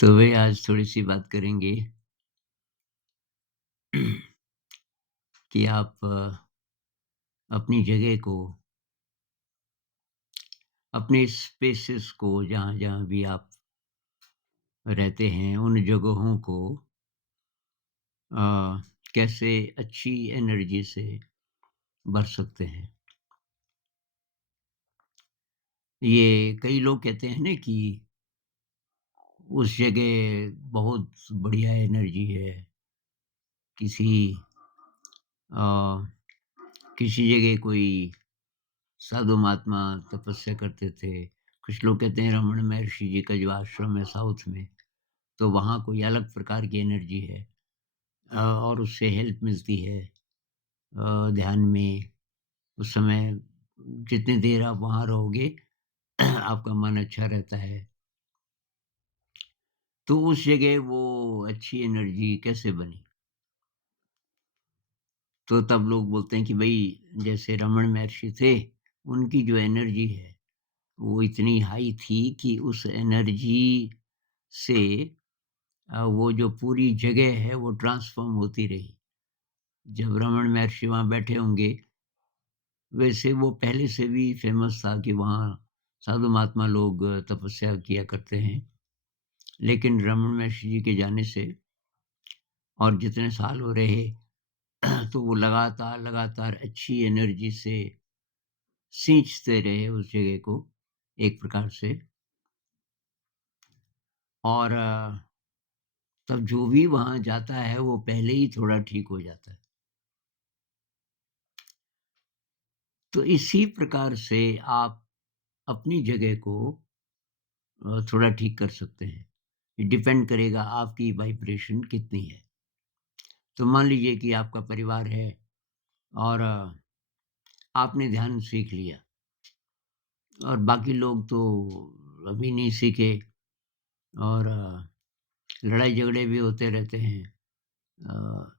तो वही आज थोड़ी-सी बात करेंगे कि आप अपनी जगह को, अपने स्पेसेस को जहाँ-जहाँ भी आप रहते हैं, उन जगहों को अ, कैसे अच्छी एनर्जी से भर सकते हैं। ये कई लोग कहते हैं ना कि उस जगह बहुत बढ़िया एनर्जी है, किसी अ, किसी जगह कोई साधु महात्मा तपस्या करते थे। कुछ लोग कहते हैं रमन महर्षि जी का जो आश्रम है साउथ में, तो वहाँ कोई अलग प्रकार की एनर्जी है और उससे हेल्प मिलती है ध्यान में। उस समय जितनी देर आप वहाँ रहोगे आपका मन अच्छा रहता है। तो उस जगह वो अच्छी एनर्जी कैसे बनी? तो तब लोग बोलते हैं कि भई जैसे रमन महर्षि थे, उनकी जो एनर्जी है, वो इतनी हाई थी कि उस एनर्जी से वो जो पूरी जगह है वो ट्रांसफ़ॉर्म होती रही। जब रमन महर्षि वहाँ बैठे होंगे, वैसे वो पहले से भी फ़ेमस था कि वहाँ साधु महात्मा लोग तपस्या किया करते हैं। लेकिन रमन महर्षि जी के जाने से और जितने साल वो रहे तो वो लगातार अच्छी एनर्जी से सींचते रहे उस जगह को एक प्रकार से और तब जो भी वहाँ जाता है वो पहले ही थोड़ा ठीक हो जाता है। तो इसी प्रकार से आप अपनी जगह को थोड़ा ठीक कर सकते हैं। ये डिपेंड करेगा आपकी वाइब्रेशन कितनी है। तो मान लीजिए कि आपका परिवार है और आपने ध्यान सीख लिया और बाकी लोग तो अभी नहीं सीखे और लड़ाई झगड़े भी होते रहते हैं। अ,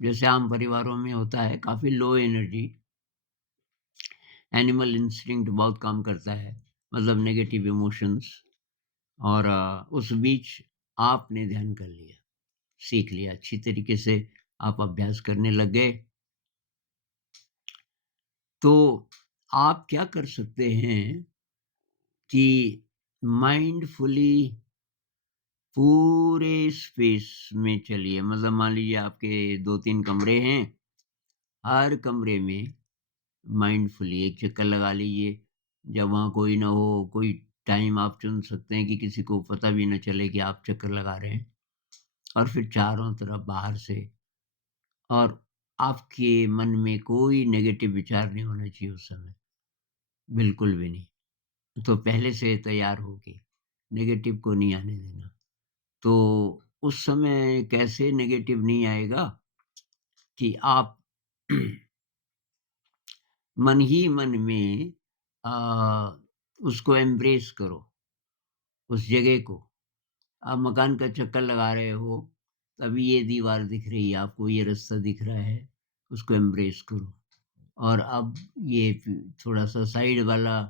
जैसे आम परिवारों में होता है काफ़ी लो एनर्जी, एनिमल इंस्टिंक्ट बहुत काम करता है, मतलब नेगेटिव इमोशंस और उस बीच आपने ध्यान कर लिया, सीख लिया, अच्छी तरीके से आप अभ्यास करने लग गए, तो आप क्या कर सकते हैं कि माइंडफुली पूरे स्पेस में चलिए। मतलब मान लीजिए आपके 2-3 कमरे हैं, हर कमरे में माइंडफुली एक चक्कर लगा लीजिए। जब वहाँ कोई ना हो, कोई टाइम आप चुन सकते हैं कि किसी को पता भी ना चले कि आप चक्कर लगा रहे हैं और फिर चारों तरफ बाहर से और आपके मन में कोई नेगेटिव विचार नहीं होना चाहिए उस समय, बिल्कुल भी नहीं। तो पहले से तैयार होके, नेगेटिव को नहीं आने देना। तो उस समय कैसे नेगेटिव नहीं आएगा कि आप मन ही मन में अ, उसको एम्ब्रेस करो, उस जगह को। आप मकान का चक्कर लगा रहे हो, तभी ये दीवार दिख रही है आपको, ये रास्ता दिख रहा है, उसको एम्ब्रेस करो। और अब ये थोड़ा-सा साइड वाला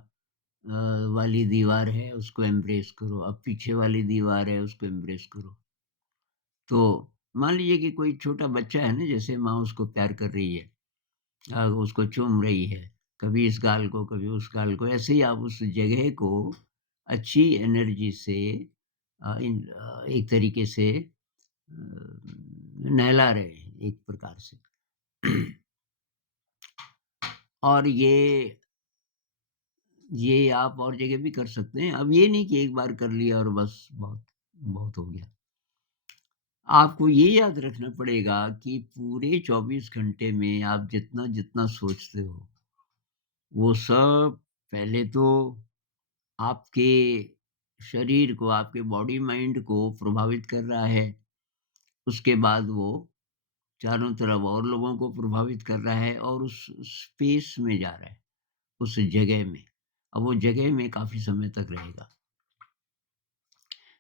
वाली दीवार है, उसको एम्ब्रेस करो। अब पीछे वाली दीवार है, उसको एम्ब्रेस करो। तो मान लीजिए कि कोई छोटा बच्चा है ना, जैसे माँ उसको प्यार कर रही है, उसको चूम रही है, कभी इस गाल को, कभी उस गाल को, ऐसे ही आप उस जगह को अच्छी एनर्जी से एक तरीके से नहला रहे हैं एक प्रकार से। और ये आप और जगह भी कर सकते हैं। अब ये नहीं कि एक बार कर लिया और बस बहुत बहुत हो गया। आपको ये याद रखना पड़ेगा कि पूरे 24 घंटे में आप जितना-जितना सोचते हो, वो सब पहले तो आपके शरीर को, आपके बॉडी माइंड को प्रभावित कर रहा है। उसके बाद वो चारों तरफ और लोगों को प्रभावित कर रहा है और उस स्पेस में जा रहा है, उस जगह में। अब वो जगह में काफ़ी समय तक रहेगा।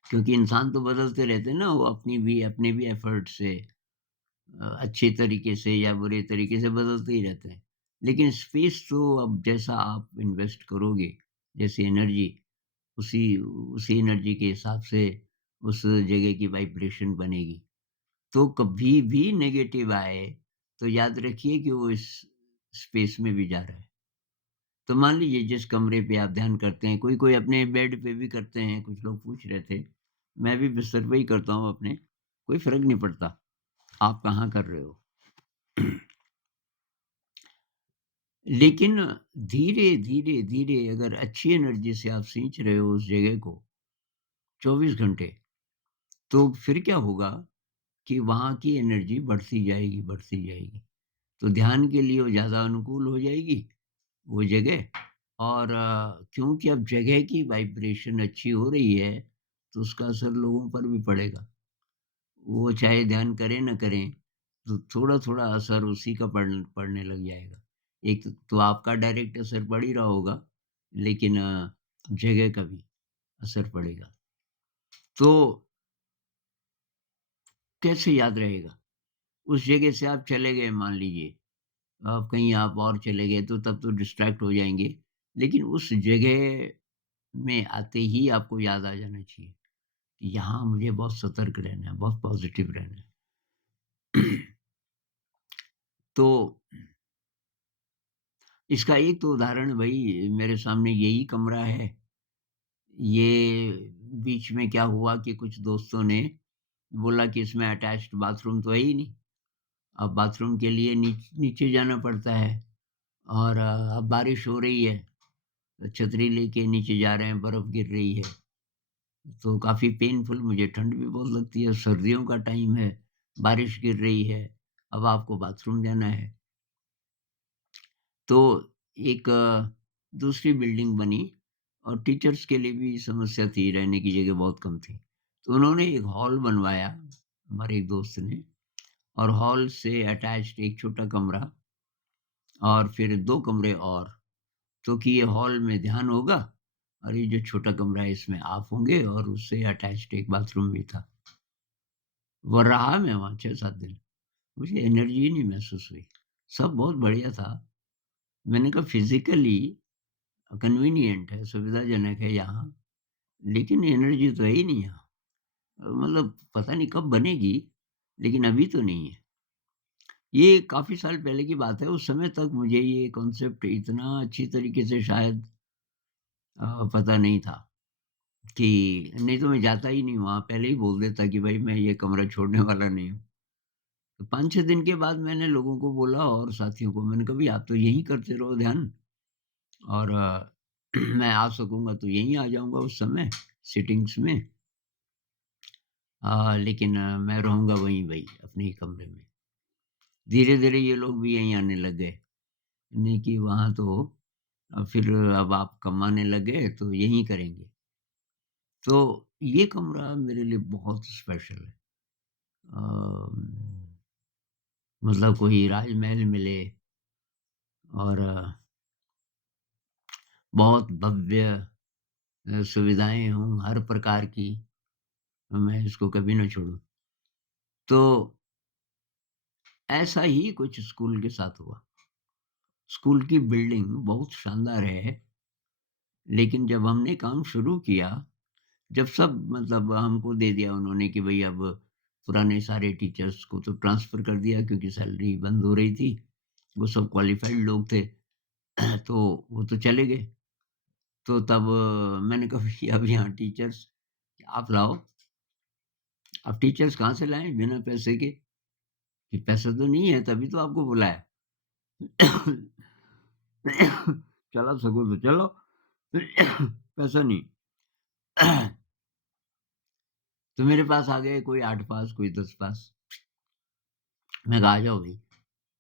क्योंकि इंसान तो बदलते रहते हैं ना, वो अपने भी एफर्ट से अच्छे तरीके से या बुरे तरीके से बदलते ही रहते हैं। लेकिन स्पेस तो अब जैसा आप इन्वेस्ट करोगे, जैसी एनर्जी, उसी उसी एनर्जी के हिसाब से उस जगह की वाइब्रेशन बनेगी। तो कभी भी नेगेटिव आए, तो याद रखिए कि वो इस स्पेस में भी जा रहा है। तो मान लीजिए जिस कमरे पे आप ध्यान करते हैं, कोई-कोई अपने बेड पे भी करते हैं, कुछ लोग पूछ रहे थे। मैं भी बिस्तर पे ही करता हूँ अपने, कोई फ़र्क नहीं पड़ता, आप कहाँ कर रहे हो। लेकिन धीरे, धीरे, धीरे अगर अच्छी एनर्जी से आप सींच रहे हो उस जगह को 24 घंटे, तो फिर क्या होगा कि वहाँ की एनर्जी बढ़ती जाएगी, बढ़ती जाएगी। तो ध्यान के लिए वो ज़्यादा अनुकूल हो जाएगी, वो जगह। और क्योंकि अब जगह की वाइब्रेशन अच्छी हो रही है, तो उसका असर लोगों पर भी पड़ेगा। वो चाहे ध्यान करें न करें, तो थोड़ा-थोड़ा असर उसी का पड़ने लग जाएगा। एक तो आपका डायरेक्ट असर पड़ ही रहा होगा, लेकिन जगह का भी असर पड़ेगा। तो कैसे याद रहेगा? उस जगह से आप चले गए मान लीजिए, अब कहीं आप और चले गए तो तब तो डिस्ट्रैक्ट हो जाएँगे। लेकिन उस जगह में आते ही आपको याद आ जाना चाहिए, कि यहाँ मुझे बहुत सतर्क रहना है, बहुत पॉज़िटिव रहना है। तो इसका एक तो उदाहरण भई मेरे सामने यही कमरा है। ये बीच में क्या हुआ कि कुछ दोस्तों ने बोला कि इसमें अटैच्ड बाथरूम तो है ही नहीं। अब बाथरूम के लिए नीचे जाना पड़ता है और अब बारिश हो रही है, तो छतरी लेके नीचे जा रहे हैं, बर्फ़ गिर रही है। तो काफ़ी पेनफुल मुझे ठंड भी बहुत लगती है, सर्दियों का टाइम है, बारिश गिर रही है, अब आपको बाथरूम जाना है। तो एक दूसरी बिल्डिंग बनी और टीचर्स के लिए भी समस्या थी, रहने की जगह बहुत कम थी। तो उन्होंने एक हॉल बनवाया, हमारे एक दोस्त ने, और हॉल से अटैच्ड एक छोटा कमरा और फिर 2 कमरे और, तो कि ये हॉल में ध्यान होगा और ये जो छोटा कमरा है इसमें आप होंगे और उससे अटैच्ड एक बाथरूम भी था। वो रहा मैं वहाँ 6-7 दिन, मुझे एनर्जी ही नहीं महसूस हुई। सब बहुत बढ़िया था। मैंने कहा फिज़िकली कन्वीनिएंट है, सुविधाजनक है यहाँ, लेकिन एनर्जी तो है ही नहीं यहाँ। मतलब पता नहीं कब बनेगी, लेकिन अभी तो नहीं है। ये काफ़ी साल पहले की बात है, उस समय तक मुझे ये कॉन्सेप्ट इतना अच्छी तरीके से शायद पता नहीं था कि नहीं तो मैं जाता ही नहीं वहाँ, पहले ही बोल देता कि भाई मैं ये कमरा छोड़ने वाला नहीं हूँ। तो 5-6 दिन के बाद मैंने लोगों को बोला और साथियों को, मैंने कहा, "भई आप तो यहीं करते रहो ध्यान और मैं आ सकूँगा तो यहीं आ जाऊँगा उस समय सिटिंग्स में। लेकिन मैं रहूँगा वहीं वहीं अपने ही कमरे में।" धीरे-धीरे ये लोग भी यहीं आने लग गए। नहीं कि वहाँ तो फिर अब आप कमाने लग गए तो यहीं करेंगे। तो ये कमरा मेरे लिए बहुत स्पेशल है। अम, मतलब कोई राजमहल मिले और बहुत भव्य सुविधाएँ हों हर प्रकार की, मैं इसको कभी ना छोड़ूँ। तो ऐसा ही कुछ स्कूल के साथ हुआ। स्कूल की बिल्डिंग बहुत शानदार है, लेकिन जब हमने काम शुरू किया, जब सब मतलब हमको दे दिया उन्होंने कि भई अब पुराने सारे टीचर्स को तो ट्रांसफ़र कर दिया क्योंकि सैलरी बंद हो रही थी। वो सब क्वालिफ़ाइड लोग थे, तो वो तो चले गए। तो तब मैंने कहा भई अब यहाँ टीचर्स आप लाओ। अब टीचर्स कहाँ से लाएँ बिना पैसे के? कि पैसा तो नहीं है तभी तो आपको बुलाया। चला सको तो चलो, पैसा नहीं। तो मेरे पास आ गए कोई 8 पास, कोई 10 पास। मैं कहा आ जाओ भई।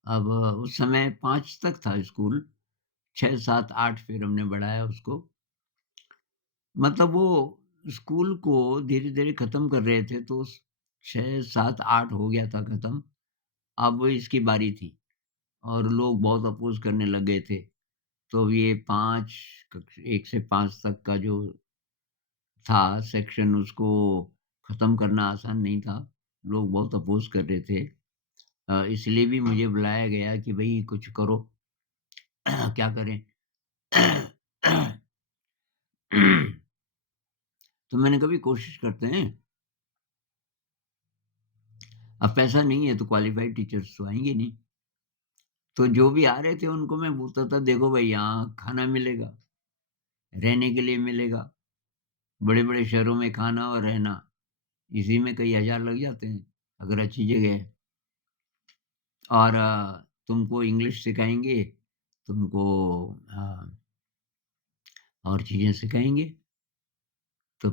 अब उस समय 5 तक था स्कूल, 6, 7, 8 फिर हमने बढ़ाया उसको। मतलब वो स्कूल को धीरे-धीरे खत्म कर रहे थे तो 6, 7, 8 हो गया था खत्म। अब इसकी बारी थी और लोग बहुत अपोज़ करने लग गए थे। तो ये 5 कक्ष 1 से 5 तक का जो था सेक्शन उसको ख़त्म करना आसान नहीं था। लोग बहुत अपोज़ कर रहे थे। इसलिए भी मुझे बुलाया गया कि भई कुछ करो, क्या करें? तो मैंने कहा भी कोशिश करते हैं अब पैसा नहीं है तो क्वालिफ़ाइड टीचर्स तो आएँगे नहीं। तो जो भी आ रहे थे उनको मैं बोलता था देखो भाई यहाँ खाना मिलेगा, रहने के लिए मिलेगा, बड़े-बड़े शहरों में खाना और रहना, इसी में कई हज़ार लग जाते हैं, अगर अच्छी जगह है। और तुमको इंग्लिश सिखाएँगे, तुमको अ, और चीज़ें सिखाएँगे, तो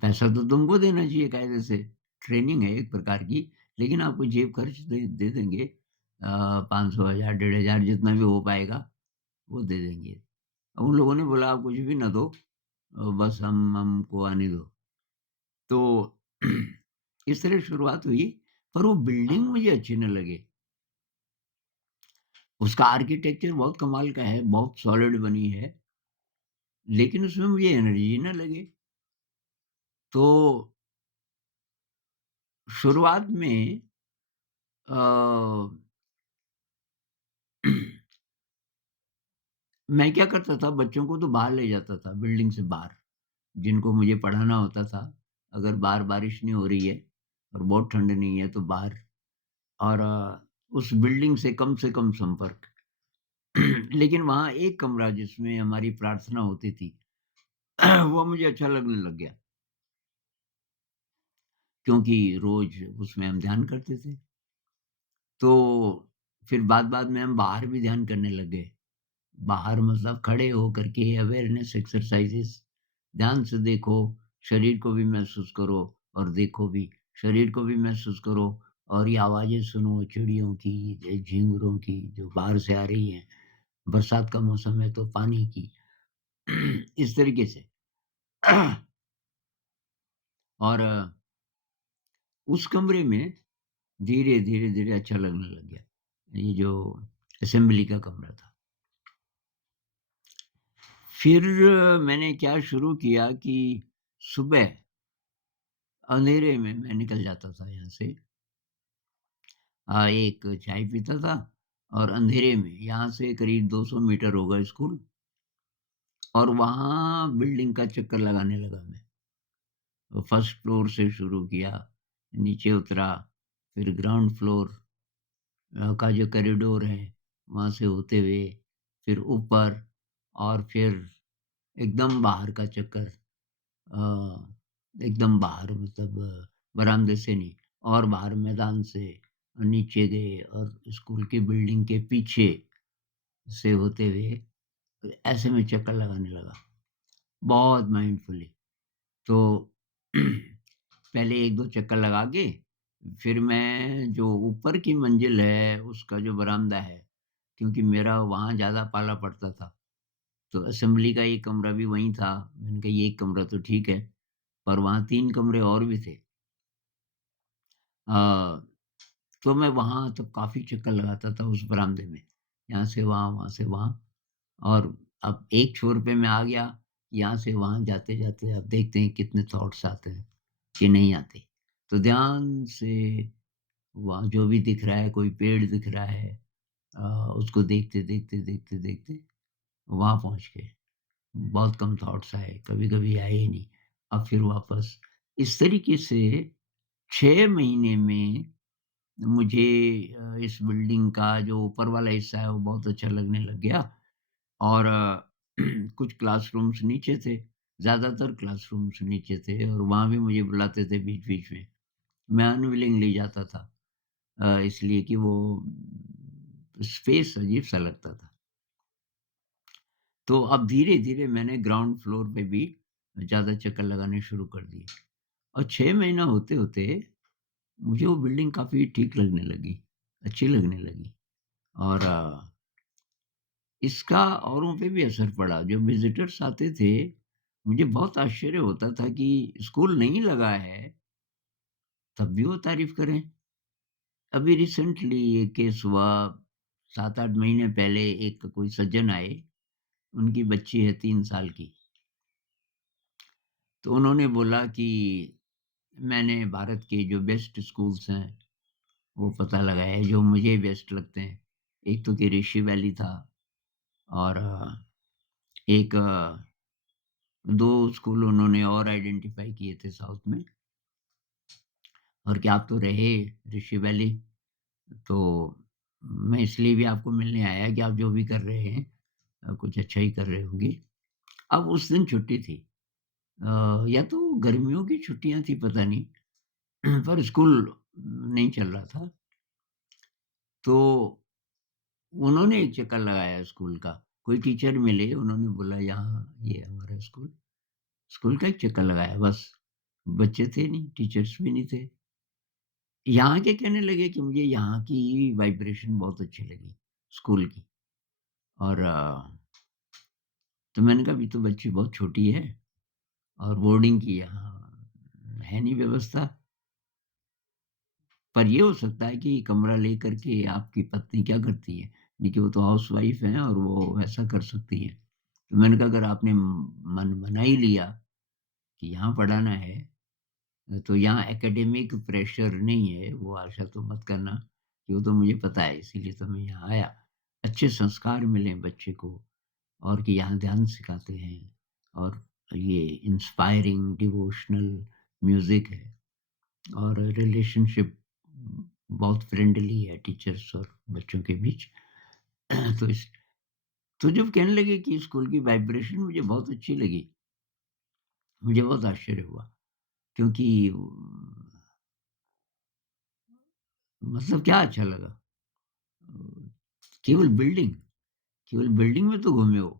पैसा तो तुमको देना चाहिए कायदे से। ट्रेनिंग है एक प्रकार की, लेकिन आपको जेब खर्च दे देंगे 500 हज़ार, 1500 जितना भी हो पाएगा, वो दे देंगे। अब उन लोगों ने बोला आप कुछ भी ना दो बस हमको आने दो। तो इस तरह शुरुआत हुई, पर वो बिल्डिंग मुझे अच्छी न लगे। उसका आर्किटेक्चर बहुत कमाल का है, बहुत सॉलिड बनी है, लेकिन उसमें मुझे एनर्जी ना लगे। तो शुरुआत में अ, मैं क्या करता था बच्चों को तो बाहर ले जाता था बिल्डिंग से बाहर, जिनको मुझे पढ़ाना होता था। अगर बाहर बारिश नहीं हो रही है और बहुत ठंड नहीं है तो बाहर और उस बिल्डिंग से कम संपर्क। लेकिन वहाँ एक कमरा जिसमें हमारी प्रार्थना होती थी, वो मुझे अच्छा लगने लग गया, क्योंकि रोज़ उसमें हम ध्यान करते थे। तो फिर बाद-बाद में हम बाहर भी ध्यान करने लग गए। बाहर मतलब खड़े होकर के अवेयरनेस एक्सरसाइज़ेज़, ध्यान से देखो, शरीर को भी महसूस करो और देखो भी। शरीर को भी महसूस करो और ये आवाज़ें सुनो चिड़ियों की, झींगुरों की जो बाहर से आ रही हैं। बरसात का मौसम है तो पानी की। इस तरीके से। और उस कमरे में धीरे, धीरे, धीरे अच्छा लगने लग गया। ये जो असेंबली का कमरा था। फिर मैंने क्या शुरू किया कि सुबह अंधेरे में मैं निकल जाता था यहाँ से। एक चाय पीता था और अंधेरे में यहाँ से करीब 200 मीटर होगा स्कूल और वहाँ बिल्डिंग का चक्कर लगाने लगा मैं। तो फर्स्ट फ्लोर से शुरू किया, नीचे उतरा, फिर ग्राउंड फ्लोर का जो कॉरिडोर है, वहाँ से होते हुए फिर ऊपर और फिर एकदम बाहर का चक्कर एकदम बाहर मतलब बरामदे से नहीं और बाहर मैदान से नीचे गए और स्कूल की बिल्डिंग के पीछे से होते हुए ऐसे में चक्कर लगाने लगा, बहुत माइंडफुली। तो पहले 1-2 चक्कर लगा के फिर मैं जो ऊपर की मंजिल है, उसका जो बरामदा है, क्योंकि मेरा वहाँ ज़्यादा पाला पड़ता था, तो असेंबली का एक कमरा भी वहीं था। मैंने कहा ये एक कमरा तो ठीक है, पर वहाँ 3 कमरे और भी थे। अ, तो मैं वहाँ तो काफ़ी चक्कर लगाता था उस बरामदे में, यहाँ से वहाँ से वहाँ और अब एक छोर पे मैं आ गया, यहाँ से वहाँ जाते-जाते अब देखते हैं कितने थॉट्स आते हैं कि नहीं आते। तो ध्यान से वहाँ जो भी दिख रहा है, कोई पेड़ दिख रहा है अ, उसको देखते वहाँ पहुँच गए। बहुत कम थॉट्स आए, कभी-कभी आए ही नहीं। अब फिर वापस इस तरीके से 6 महीने में मुझे इस बिल्डिंग का जो ऊपर वाला हिस्सा है वो बहुत अच्छा लगने लग गया और कुछ क्लासरूम्स नीचे थे, ज़्यादातर क्लासरूम्स नीचे थे और वहाँ भी मुझे बुलाते थे बीच-बीच में। मैं अनविलिंगली जाता था इसलिए कि वो स्पेस अजीब-सा लगता था। तो अब धीरे-धीरे मैंने ग्राउंड फ्लोर पे भी ज़्यादा चक्कर लगाने शुरू कर दिए और 6 महीना होते-होते मुझे वो बिल्डिंग काफ़ी ठीक लगने लगी, अच्छी लगने लगी और इसका औरों पे भी असर पड़ा। जब विज़िटर्स आते थे, मुझे बहुत आश्चर्य होता था कि स्कूल नहीं लगा है, तब भी वो तारीफ़ करें। अभी रिसेंटली ये केस हुआ 7-8 महीने पहले एक कोई सज्जन आए, उनकी बच्ची है 3 साल की। तो उन्होंने बोला कि मैंने भारत के जो बेस्ट स्कूल्स हैं, वो पता लगाए हैं, जो मुझे बेस्ट लगते हैं। एक तो कि ऋषि वैली था और एक 2 स्कूल उन्होंने और आइडेंटिफ़ाई किए थे साउथ में और कि आप तो रहे ऋषि वैली, तो मैं इसलिए भी आपको मिलने आया कि आप जो भी कर रहे हैं कुछ अच्छा ही कर रहे होंगे। अब उस दिन छुट्टी थी। या तो गर्मियों की छुट्टियाँ थी पता नहीं, पर स्कूल नहीं चल रहा था। तो उन्होंने एक चक्कर लगाया स्कूल का। कोई टीचर मिले, उन्होंने बोला यहाँ ये हमारा स्कूल। स्कूल का एक चक्कर लगाया बस। बच्चे थे नहीं, टीचर्स भी नहीं थे। यहाँ के कहने लगे कि मुझे यहाँ की वाइब्रेशन बहुत अच्छी लगी, स्कूल की। और तो मैंने कहा अभी तो बच्ची बहुत छोटी है और बोर्डिंग की यहाँ है नहीं व्यवस्था। पर ये हो सकता है कि कमरा लेकर के आपकी पत्नी क्या करती है, देखिए वो तो हाउसवाइफ हैं और वो ऐसा कर सकती हैं। तो मैंने कहा अगर आपने मन बना ही लिया कि यहाँ पढ़ाना है, तो यहाँ एकेडमिक प्रेशर नहीं है, वो आशा तो मत करना, कि वो तो मुझे पता है इसीलिए तो मैं यहाँ आया। अच्छे संस्कार मिलें बच्चे को और कि यहाँ ध्यान सिखाते हैं और ये इंस्पायरिंग डिवोशनल म्यूज़िक है और रिलेशनशिप बहुत फ्रेंडली है टीचर्स और बच्चों के बीच। तो इस तो जब कहने लगे कि स्कूल की वाइब्रेशन मुझे बहुत अच्छी लगी, मुझे बहुत आश्चर्य हुआ क्योंकि मतलब क्या अच्छा लगा? केवल बिल्डिंग, केवल बिल्डिंग में तो घूमे हो।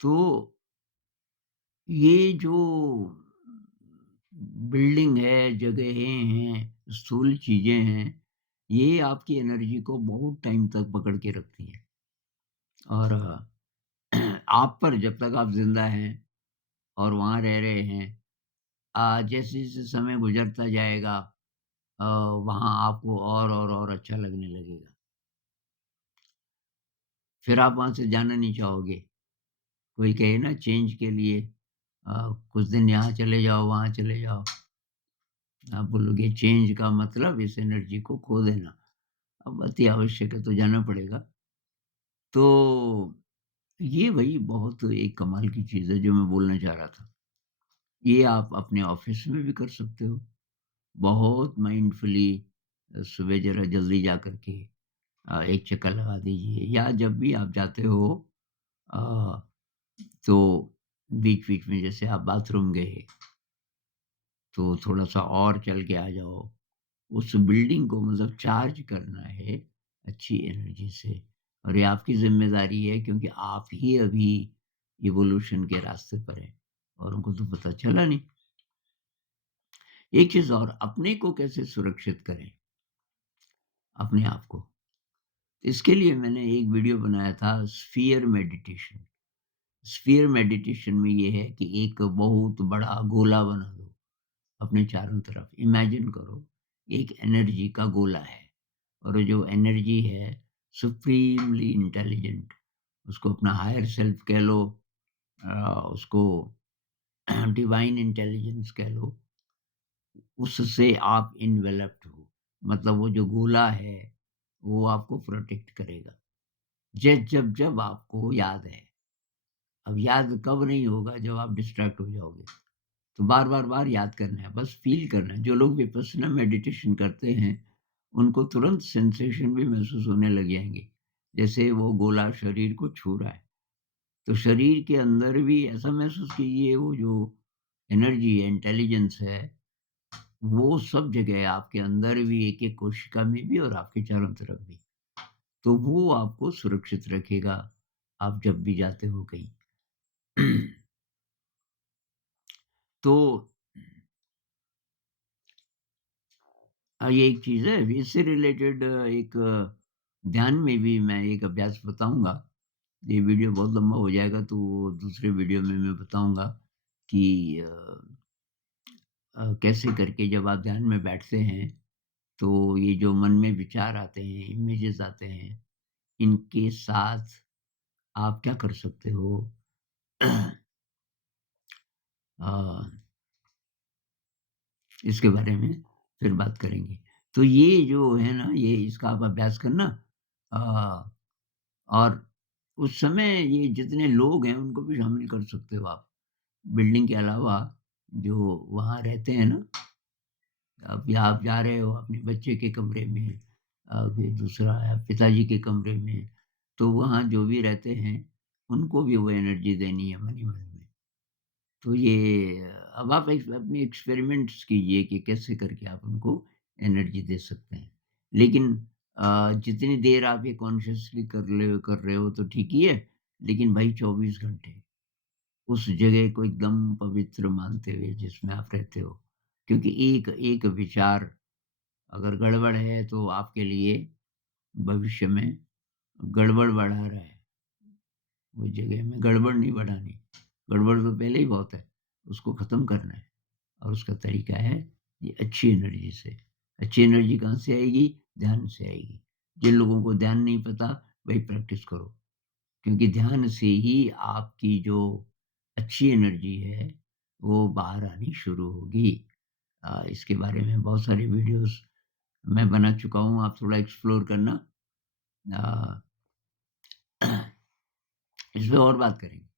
तो ये जो बिल्डिंग है, जगहें हैं, स्थूल चीज़ें हैं, ये आपकी एनर्जी को बहुत टाइम तक पकड़ के रखती हैं और आप पर जब तक आप ज़िंदा हैं और वहाँ रह रहे हैं, जैसे-जैसे समय गुज़रता जाएगा वहाँ आपको और अच्छा लगने लगेगा। फिर आप वहाँ से जाना नहीं चाहोगे। कोई कहे ना चेंज के लिए कुछ दिन यहाँ चले जाओ, वहाँ चले जाओ। आप बोलोगे चेंज का मतलब इस एनर्जी को खो देना। अब अति आवश्यक है तो जाना पड़ेगा। तो ये वही बहुत एक कमाल की चीज़ है जो मैं बोलना चाह रहा था। ये आप अपने ऑफ़िस में भी कर सकते हो। बहुत माइंडफुली सुबह ज़रा जल्दी जा कर के एक चक्कर लगा दीजिए या जब भी आप जाते हो अ, तो बीच-बीच में जैसे आप बाथरूम गए, तो थोड़ा-सा और चल के आ जाओ। उस बिल्डिंग को मतलब चार्ज करना है अच्छी एनर्जी से और ये आपकी ज़िम्मेदारी है क्योंकि आप ही अभी इवोल्यूशन के रास्ते पर हैं और उनको तो पता चला नहीं। एक चीज़ और, अपने को कैसे सुरक्षित करें, अपने आप को? इसके लिए मैंने एक वीडियो बनाया था स्फीयर मेडिटेशन। स्फीयर मेडिटेशन में ये है कि एक बहुत बड़ा गोला बना दो अपने चारों तरफ। इमेजिन करो एक एनर्जी का गोला है और वो जो एनर्जी है सुप्रीमली इंटेलिजेंट, उसको अपना हायर सेल्फ कह लो, उसको डिवाइन इंटेलिजेंस कह लो, उससे आप इन्वेलप्ड हो। मतलब वो जो गोला है, वो आपको प्रोटेक्ट करेगा। जब आपको याद है। अब याद कब नहीं होगा जब आप डिस्ट्रैक्ट हो जाओगे। तो बार याद करना है, बस फ़ील करना है। जो लोग विपस्सना मेडिटेशन करते हैं, उनको तुरंत सेंसेशन भी महसूस होने लग जाएँगे। जैसे वो गोला शरीर को छू रहा है। तो शरीर के अंदर भी ऐसा महसूस कीजिए वो जो एनर्जी है, इंटेलिजेंस है, वो सब जगह है, आपके अंदर भी एक-एक कोशिका में भी और आपके चारों तरफ भी। तो वो आपको सुरक्षित रखेगा, आप जब भी जाते हो कहीं। तो ये एक चीज़ है। इससे रिलेटेड एक ध्यान में भी मैं एक अभ्यास बताऊँगा। ये वीडियो बहुत लंबा हो जाएगा तो दूसरे वीडियो में मैं बताऊँगा कि कैसे करके जब आप ध्यान में बैठते हैं, तो ये जो मन में विचार आते हैं, इमेजेस आते हैं, इनके साथ आप क्या कर सकते हो? अ, इसके बारे में फिर बात करेंगे। तो ये जो है ना, ये इसका आप अभ्यास करना अ, और उस समय ये जितने लोग हैं, उनको भी शामिल कर सकते हो आप। बिल्डिंग के अलावा जो वहाँ रहते हैं ना, अब या आप जा रहे हो अपने बच्चे के कमरे में, फिर दूसरा है पिताजी के कमरे में, तो वहाँ जो भी रहते हैं, उनको भी वो एनर्जी देनी है मन ही मन में। तो ये अब आप अपने एक्सपेरिमेंट्स कीजिए कि कैसे करके आप उनको एनर्जी दे सकते हैं। लेकिन जितनी देर आप ये कॉन्शियसली कर रहे हो तो ठीक ही है, लेकिन भाई 24 घंटे उस जगह को एकदम पवित्र मानते हुए जिसमें आप रहते हो। क्योंकि एक एक विचार अगर गड़बड़ है तो आपके लिए भविष्य में गड़बड़ बढ़ा रहा है। उस जगह में गड़बड़ नहीं बढ़ानी, गड़बड़ तो पहले ही बहुत है, उसको ख़त्म करना है। और उसका तरीका है ये अच्छी एनर्जी से। अच्छी एनर्जी कहाँ से आएगी? ध्यान से आएगी। जिन लोगों को ध्यान नहीं पता, वही प्रैक्टिस करो। क्योंकि ध्यान से ही आपकी जो अच्छी एनर्जी है, वो बाहर आनी शुरू होगी। इसके बारे में बहुत सारी वीडियोज़ मैं बना चुका हूँ, आप थोड़ा एक्सप्लोर करना। अ, इस पे और बात करेंगे।